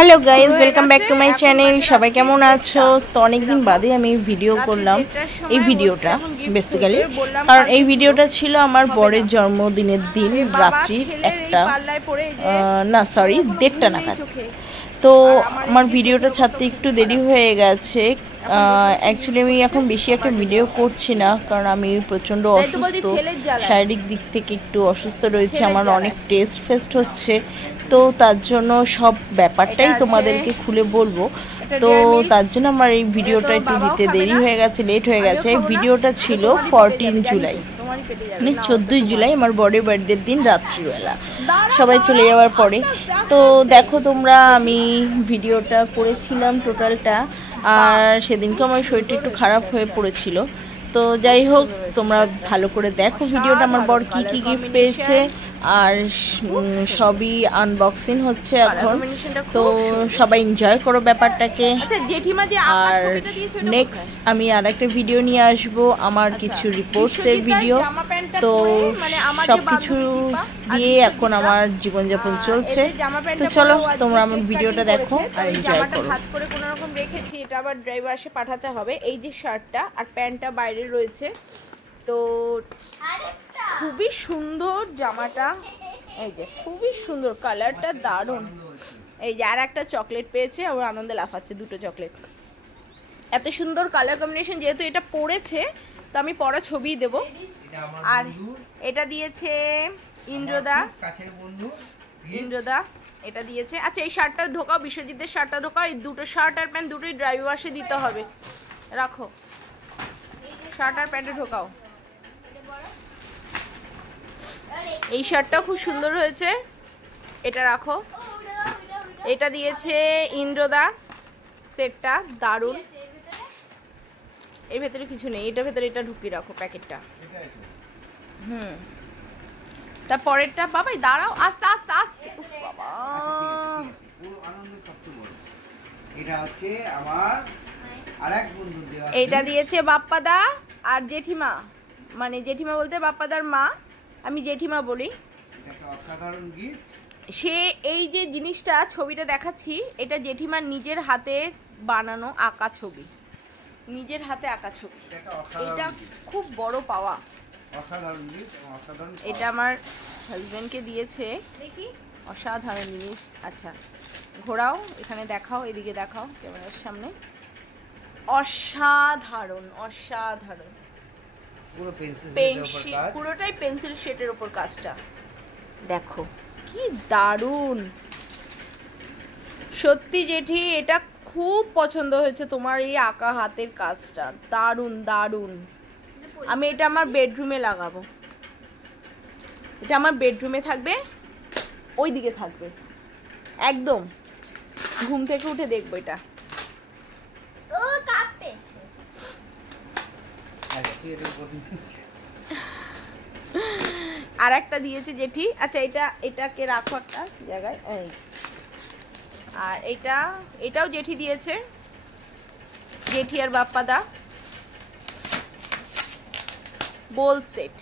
Hello guys, welcome back to my channel. সবাই কেমন আছো? তো অনেকদিন বাদে আমি ভিডিও করলাম এই ভিডিওটা বেসিক্যালি, কারণ এই ভিডিওটা ছিল আমার বরের জন্মদিনের দিন রাত্রি 1:30 নাগাদ। তো আমার ভিডিওটা ছাড়তে একটু দেরি হয়ে গেছে। অ্যাকচুয়ালি আমি এখন বেশি একটা ভিডিও করছি না, কারণ আমি প্রচণ্ড অসুস্থ, শারীরিক দিক থেকে একটু অসুস্থ রয়েছে। আমার অনেক টেস্ট ফেস্ট হচ্ছে, তো তার জন্য সব ব্যাপারটাই তোমাদেরকে খুলে বলবো। তো তার জন্য আমার এই ভিডিওটা একটু দিতে দেরি হয়ে গেছে, লেট হয়ে গেছে। এই ভিডিওটা ছিল 14 জুলাই, মানে 14ই জুলাই আমার বরের বার্থডের দিন রাত্রিবেলা সবাই চলে যাওয়ার পরে। তো দেখো তোমরা, আমি ভিডিওটা করেছিলাম টোটালটা, আর সেদিনকে আমার শরীরটা একটু খারাপ হয়ে পড়েছিল। তো যাই হোক, তোমরা ভালো করে দেখো ভিডিওটা। আমার বর কী কী গিফট পেয়েছে আর সবই আনবক্সিং হচ্ছে এখন। তো সবাই এনজয় করো ব্যাপারটাকে। আর নেক্সট আমি আর একটা ভিডিও নিয়ে আসবো, আমার কিছু রিপোর্টসের ভিডিও। তো সব কিছু দিয়ে এখন আমার জীবনযাপন চলছে। তো চলো তোমরা আমার ভিডিওটা দেখো আর এনজয় করো। ভাঁজ করে কোনো রকম রেখেছি, এটা আবার ড্রাইভার এসে পাঠাতে হবে। এই যে শার্টটা আর প্যান্টটা বাইরে রয়েছে। তো খুবই সুন্দর জামাটা, এই যে খুবই সুন্দর, কালারটা দারুণ। এই যে আর একটা চকলেট পেয়েছে, ওর আনন্দে লাফাচ্ছে, দুটো চকলেট। এত সুন্দর কালার কম্বিনেশন, যেহেতু এটা পড়েছে তো আমি পরা ছবি দেব। আর এটা দিয়েছে ইন্দ্রদা, ইন্দ্রদা এটা দিয়েছে। আচ্ছা, এই শার্টটা ঢোকাও, বিশ্বজিতের শার্টটা ঢোকাও। এই দুটো শার্ট আর প্যান্ট দুটোই ড্রাইভ ওয়াশে দিতে হবে। রাখো, শার্ট আর প্যান্টে ঢোকাও। এই শার্টটাও খুব সুন্দর হয়েছে, এটা রাখো। এটা দিয়েছে ইন্দ্রদা, সেটটা দারুণ। এর ভেতরে কিছু নেই, এটার ভেতরে এটা ঢুকিয়ে রাখো প্যাকেটটা। তারপরেরটা বাবাই দাঁড়াও, আস্তে আস্তে আস্তে। বাবা, এটা হচ্ছে আমার আরেক বন্ধু দেওয়া। এইটা দিয়েছে বাপ্পাদা আর জেঠিমা, মানে জেঠিমা বলতে বাপ্পাদার মা, আমি জেঠিমা বলি। একটা অসাধারণ গিফট। সে এই যে জিনিসটা, ছবিটা দেখাচ্ছি, এটা জেঠিমার নিজের হাতে বানানো আঁকা ছবি, নিজের হাতে আঁকা ছবি। এটা খুব বড় পাওয়া, অসাধারণ গিফট এবং অসাধারণ। এটা আমার হাজবেন্ডকে দিয়েছে, দেখি অসাধারণ জিনিস। আচ্ছা ঘোরাও, এখানে দেখাও, এদিকে দেখাও ক্যামেরার সামনে। অসাধারণ অসাধারণ, পুরো পেন্সিল, পুরোটাই পেন্সিল শেডের উপর কাজটা। দেখো কি দারুণ, সত্যি জেঠি এটা খুব পছন্দ হয়েছে তোমার এই আঁকা হাতের কাজটা, দারুণ দারুণ। আমি এটা আমার বেডরুমে লাগাবো, এটা আমার বেডরুমে থাকবে, ওই দিকে থাকবে, একদম ঘুম থেকে উঠে দেখবো এটা। আর একটা দিয়েছে জেঠি। আচ্ছা এটাকে রাখো একটা জায়গায়। আর এটাও জেঠি দিয়েছে, জেঠি আর বাপ্পাদা বোল সেট।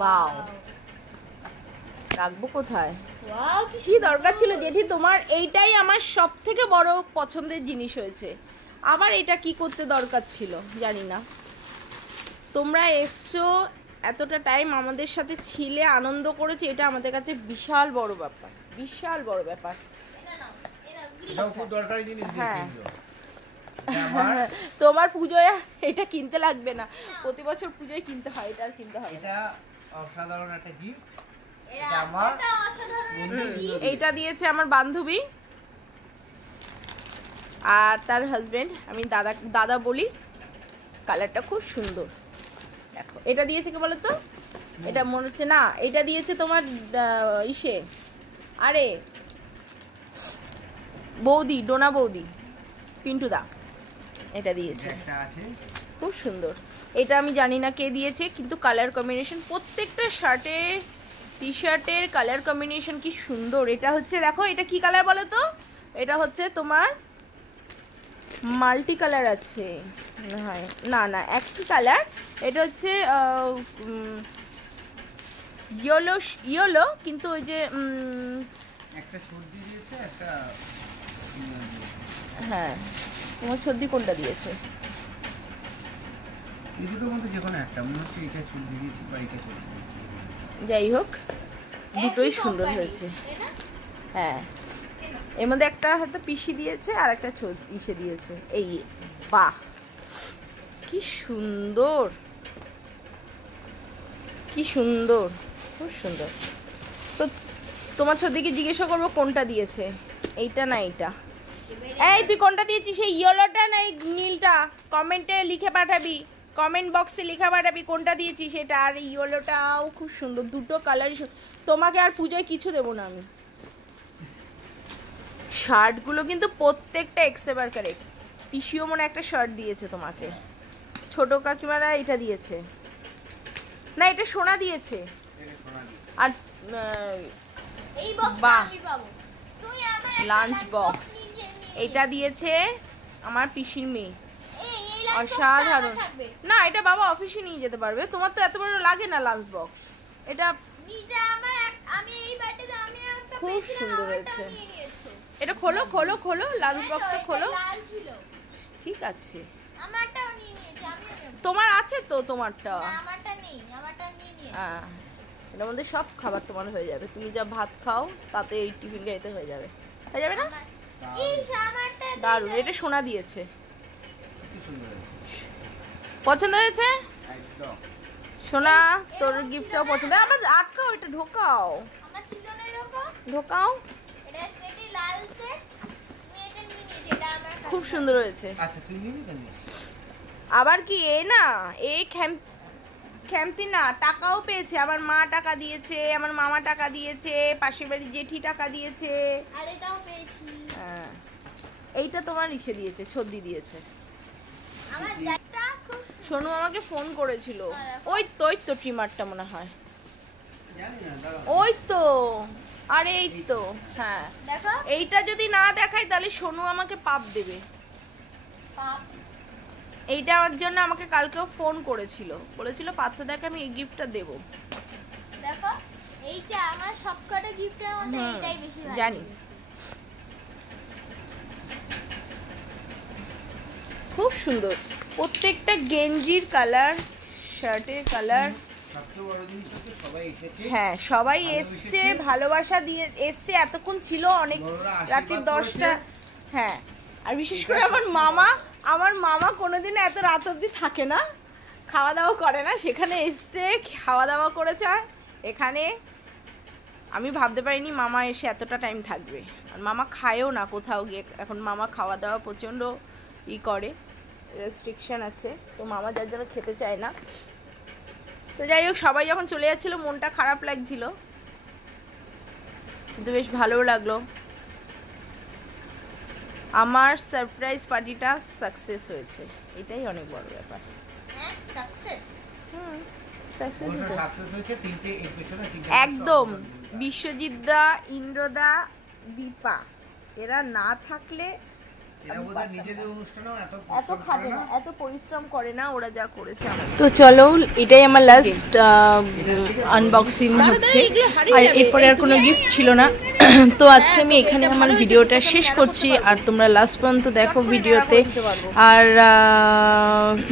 বাও, রাখবো কোথায়? কি দরকার ছিল জেঠি তোমার? এইটাই আমার সব থেকে বড় পছন্দের জিনিস হয়েছে। আবার এটা কি করতে দরকার ছিল জানি না। তোমরা এসছো, এতটা টাইম আমাদের সাথে ছিলে, আনন্দ করেছে, এটা আমাদের কাছে বিশাল বড় ব্যাপার, বিশাল বড় ব্যাপার। তোমার পুজোয় এটা কিনতে লাগবে না, প্রতি বছর পুজোয় কিনতে হয়, এটা আর কিনতে হয়। এটা অসাধারণ একটা গিফট। এইটা দিয়েছে আমার বান্ধবী আর তার হাজবেন্ড, আমি দাদা বলি। কালারটা খুব সুন্দর, দেখো। এটা দিয়েছে কে বলো তো? এটা মনে হচ্ছে না, এটা দিয়েছে তোমার ইসে, আরে বৌদি, ডোনা বৌদি, পিন্টুদা, এটা দিয়েছে, খুব সুন্দর। এটা আমি জানি না কে দিয়েছে, কিন্তু কালার কম্বিনেশন প্রত্যেকটা শার্টে টি শার্টের কালার কম্বিনেশন কি সুন্দর। এটা হচ্ছে, দেখো এটা কি কালার বলো তো? এটা হচ্ছে তোমার মাল্টি কালার আছে, না না একই কালার। এটা হচ্ছে ইয়েলো, কিন্তু ওই যে একটা সর্দি দিয়েছে, একটা হ্যাঁ, তোমার সর্দি কোনটা দিয়েছে? এই দুটোর মধ্যে যে কোনো একটা, মনে হচ্ছে এটা চুল দিয়ে দিয়েছি বা এটা চুল দিয়ে দিয়েছি। যাই হোক, দুটোই সুন্দর হয়েছে। হ্যাঁ, এর মধ্যে একটা হয়তো পিসি দিয়েছে আর একটা ইসে দিয়েছে। এই বাহ, কি সুন্দর, কি সুন্দর, খুব সুন্দর। তো তোমার ছদিকে জিজ্ঞাসা করবো কোনটা দিয়েছে, এইটা না এইটা? এই তুই কোনটা দিয়েছিস, সেই ইয়েলোটা না এই নীলটা? কমেন্টে লিখে পাঠাবি, কমেন্ট বক্সে লিখে পাঠাবি কোনটা দিয়েছিস সেটা। আর ইয়েলোটাও খুব সুন্দর, দুটো কালারই। তোমাকে আর পুজোয় কিছু দেবো না আমি। শার্টগুলো কিন্তু প্রত্যেকটা এক্সেবার কারেক্ট। পিসিও মনে একটা শার্ট দিয়েছে তোমাকে, ছোট কাকিমারা এটা দিয়েছে না, এটা সোনা দিয়েছে। আর এই বক্স আমি পাবো, তুই আমার লাঞ্চ বক্স এটা দিয়েছে আমার পিসির মেয়ে। এই অসাধারণ। না, এটা বাবা অফিসে নিয়ে যেতে পারবে, তোমার তো এত বড় লাগে না লাঞ্চ বক্স। এটা নিজে আমার আমি এই বাটিতে আমি একটা খুব সুন্দর হয়েছে। নিয়ে নিয়েছো। এটা খোলো খোলো খোলো, লাঞ্চ বক্সটা খোলো। লাল ছিল, ঠিক আছে, আমারটাও নিয়ে নিয়েছি, আমিও নেব। তোমার আছে তো তোমারটা? না, আমারটা নেই, আমারটা নিয়ে নিয়েছি। হ্যাঁ, এর মধ্যে সব খাবার তোমার হয়ে যাবে। তুমি যা ভাত খাও তাতে এই টিফিন গাড়িতে হয়ে যাবে, হয়ে যাবে না? এই আমারটা দারুণ, এটা সোনা দিয়েছে। কি সুন্দর হয়েছে, পছন্দ হয়েছে? একদম। সোনা, তোর গিফটটাও পছন্দ। আমার আটকাও, এটা ঢোকাও, আমার ছিল না এরকম। ঢোকাও। এটা সেটি লাল সেট, তুমি এটা নিয়ে নিয়েছি, এটা আমার খুব সুন্দর হয়েছে। আচ্ছা তুই নিবি কেন? আবার কি এ না, এই খ্যামতি না, টাকাও পেয়েছে। আমার মা টাকা দিয়েছে, আমার মামা টাকা দিয়েছে, পাশের বাড়ি জেঠি টাকা দিয়েছে। আর এটাও পেয়েছি। হ্যাঁ, এইটা তোমার ইসে দিয়েছে, ছদ্দি দিয়েছে। আমার জ্যাকটা খুব সোনু আমাকে ফোন করেছিল, ওই তো ট্রিমারটা মনে হয়, জানি না, দাঁড়াও। ওই তো, আরে এই তো। হ্যাঁ, দেখো এইটা যদি না দেখাই তাহলে সোনু আমাকে পাপ দেবে। পাপ। এইটা আমার জন্য আমাকে কালকেও ফোন করেছিল, বলেছিল পার্থ দেখে আমি এই গিফটটা দেবো। দেখো এইটা আমার সবকটা গিফটের মধ্যে এইটাই বেশি ভালো জানি। লেগেছে। খুব সুন্দর, প্রত্যেকটা গেঞ্জির কালার, শার্টের কালার। সবচেয়ে বড় জিনিস হচ্ছে সবাই এসেছে। হ্যাঁ, সবাই এসছে, ভালোবাসা দিয়ে এসছে, এতক্ষণ ছিল অনেক, বড়রা আশীর্বাদ রাত্রি 10টা। করেছে। হ্যাঁ, আর বিশেষ করে আমার মামা কোনোদিন এত রাত অবধি থাকে না, খাওয়া দাওয়া করে না, সেখানে এসছে খাওয়া দাওয়া করেছে। এখানে আমি ভাবতে পারিনি মামা এসে এতটা টাইম থাকবে। আর মামা খায়ও না কোথাও গিয়ে, এখন মামা খাওয়া দাওয়া প্রচণ্ড করে, রেস্ট্রিকশন আছে, তো মামা যার জন্য খেতে চায় না। তো যাই হোক, সবাই যখন চলে যাচ্ছিলো মনটা খারাপ লাগছিল, কিন্তু বেশ ভালোও লাগলো। আমার সারপ্রাইজ পার্টিটা সাকসেস হয়েছে, এটাই অনেক বড় ব্যাপার। হ্যাঁ, সাকসেস। সাকসেস অবশ্য সাকসেস হয়েছে, তিনটে এর পেছনে তিনটে একদম। বিশ্বজিৎ দা, ইন্দ্রদা, দীপা, এরা না থাকলে এরা বোধহয় নিজেদের অনুষ্ঠানেও এত এত খাটে না, এত পরিশ্রম করে না, ওরা যা করেছে আমাদের। তো চলো, এটাই আমার লাস্ট আনবক্সিং হচ্ছে, আর এরপরে আর কোনো গিফট ছিল না। তো আজকে আমি এখানে আমার ভিডিওটা শেষ করছি, আর তোমরা লাস্ট পর্যন্ত দেখো ভিডিওতে। আর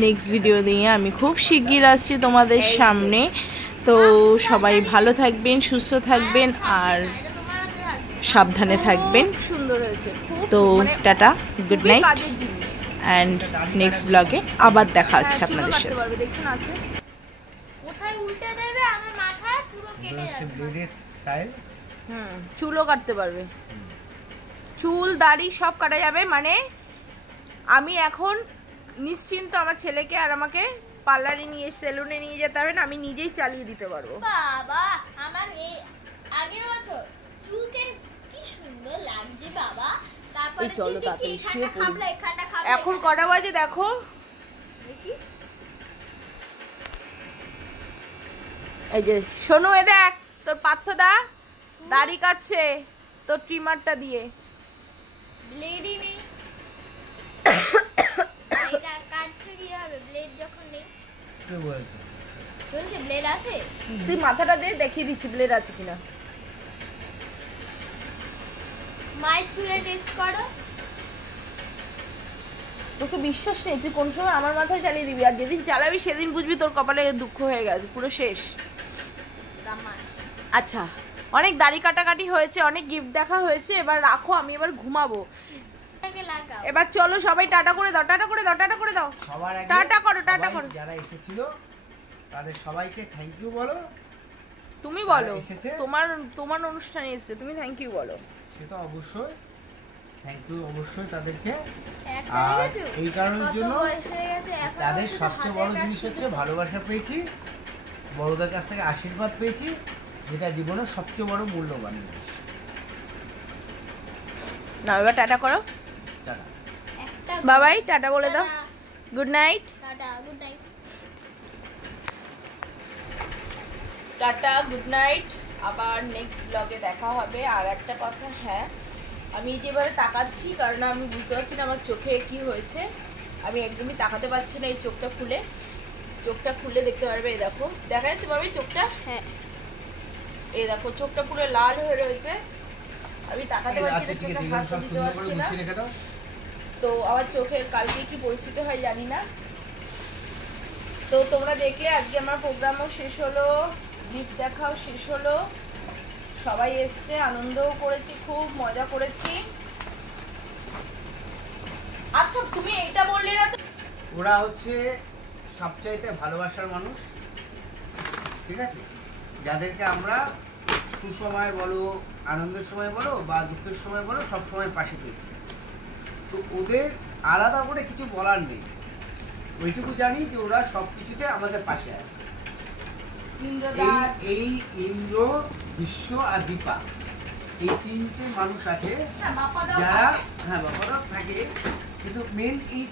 নেক্সট ভিডিও দিয়ে আমি খুব শিগগির আসছি তোমাদের সামনে। তো সবাই ভালো থাকবেন, সুস্থ থাকবেন, আর সাবধানে থাকবেন। সুন্দর হয়েছে, তো টাটা, গুড নাইট, কাজের জিনিস। অ্যান্ড নেক্সট ব্লগে আবার দেখা হচ্ছে আপনাদের সাথে। দেখুন আছে কোথায় উল্টে দেবে, আমার মাথায় পুরো কেটে হচ্ছে যাবে। ব্লেডের স্টাইল। চুলও কাটতে পারবে, চুল দাড়ি সব কাটা যাবে। মানে আমি এখন নিশ্চিন্ত, আমার ছেলেকে আর আমাকে পার্লারে নিয়ে, সেলুনে নিয়ে যেতে হবে না, আমি নিজেই চালিয়ে দিতে পারবো। বাবা, আমার এই আগের বছর চুলকে কি সুন্দর লাগছে বাবা। তারপরে এই চলো তুই দেখি তাড়াতাড়ি এখানটা শুয়ে পড়ি। খাবলা, এখানটা খাবলা। এখন কটা বাজে দেখো, দেখি এই যে শোনো, এ দেখ তোর পার্থদা দাড়ি কাটছে তোর ট্রিমারটা দিয়ে। ব্লেডই নেই। এটা কাটছে কি হবে, ব্লেড যখন নেই? কে বলছে? চলছে, ব্লেড আছে। তুই মাথাটা দিয়ে দেখিয়ে দিচ্ছি ব্লেড আছে কিনা। মায়ের চুলে টেস্ট করো। তোকে বিশ্বাস নেই, তুই কোন সময় আমার মাথায় চালিয়ে দিবি, আর যেদিন চালাবি সেদিন বুঝবি তোর কপালে দুঃখ হয়ে গেছে, পুরো শেষ। আচ্ছা, অনেক দাড়ি কাটাকাটি হয়েছে, অনেক গিফট দেখা হয়েছে, এবার রাখো, আমি এবার ঘুমাবো। এবার চলো সবাই টাটা করে দাও, টাটা করে দাও, টাটা করে দাও, সবার আগে টাটা করো, টাটা করো। যারা এসেছিল তাদের সবাইকে থ্যাংক ইউ বলো। তুমি বলো, এসেছে? তোমার অনুষ্ঠানে এসেছে, তুমি থ্যাংক ইউ বলো। সেটা অবশ্যই থ্যাংক ইউ, অবশ্যই তাদেরকে। একটা আর দেখেছো? এই কারণের কত জন্য বয়স হয়ে গেছে, এখনো তাদের শুধু সবচেয়ে হাতের বড় কাজ জিনিস হচ্ছে শুধু- ভালোবাসা পেয়েছি, বড়দের কাছ থেকে আশীর্বাদ পেয়েছি, যেটা জীবনের সবচেয়ে বড় মূল্যবান জিনিস। না, এবার টাটা করো, টাটা। একটা বাবাই টাটা বলে দাও, tata, good night. Tata, good night. Tata, good night, আবার নেক্সট ব্লগে দেখা হবে। আর একটা কথা, হ্যাঁ, আমি যেভাবে তাকাচ্ছি কারণ আমি বুঝতে পারছি না আমার চোখে কি হয়েছে, আমি একদমই তাকাতে পারছি না। এই চোখটা খুলে দেখতে পারবে, এই দেখো, দেখা যাচ্ছে পাবে চোখটা, হ্যাঁ, এই দেখো চোখটা পুরো লাল হয়ে রয়েছে, আমি তাকাতে পারছি না, আচ্ছা, ঠিক চোখটা আছে, হাত সব দিতে সুন্দর করে পারছি না। গুছিয়ে রেখে দাও। তো আমার চোখের কালকে কি পরিস্থিতি হয় জানি না। তো তোমরা দেখলে আজকে আমার প্রোগ্রামও শেষ হলো, গিফট দেখাও শেষ হলো, সবাই এসছে, আনন্দও করেছি, খুব মজা করেছি। আচ্ছা, তুমি এইটা বললে না তো, ওরা হচ্ছে সবচাইতে ভালোবাসার মানুষ, ঠিক আছে, যাদেরকে আমরা সুসময় বলো, আনন্দের সময় বলো বা দুঃখের সময় বলো, সব সময় পাশে পেয়েছি। তো ওদের আলাদা করে কিছু বলার নেই, ওইটুকু জানি যে ওরা সব কিছুতে আমাদের পাশে আছে। এই ইন্দ্র, বিশ্ব আর দীপা, এই তিনটে মানুষ আছে যারা, হ্যাঁ বাবারা থাকে, কিন্তু মেন এই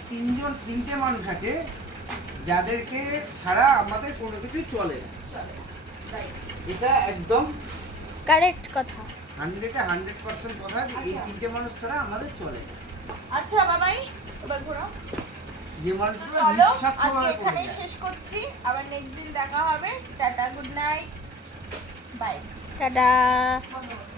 তিনটে মানুষ আছে যাদেরকে ছাড়া আমাদের কোনো কিছুই চলে না। এটা একদম কারেক্ট কথা, 100% কথা, যে এই তিনটে মানুষ ছাড়া আমাদের চলে না। আচ্ছা বাবাই, এবার ঘোরো। যে মানুষগুলো চলো, আজকে নিঃস্বার্থভাবে করে এখানেই যায়। শেষ করছি, আবার নেক্সট দিন দেখা হবে। Tata, good night, bye. Tata. বন্ধ করো।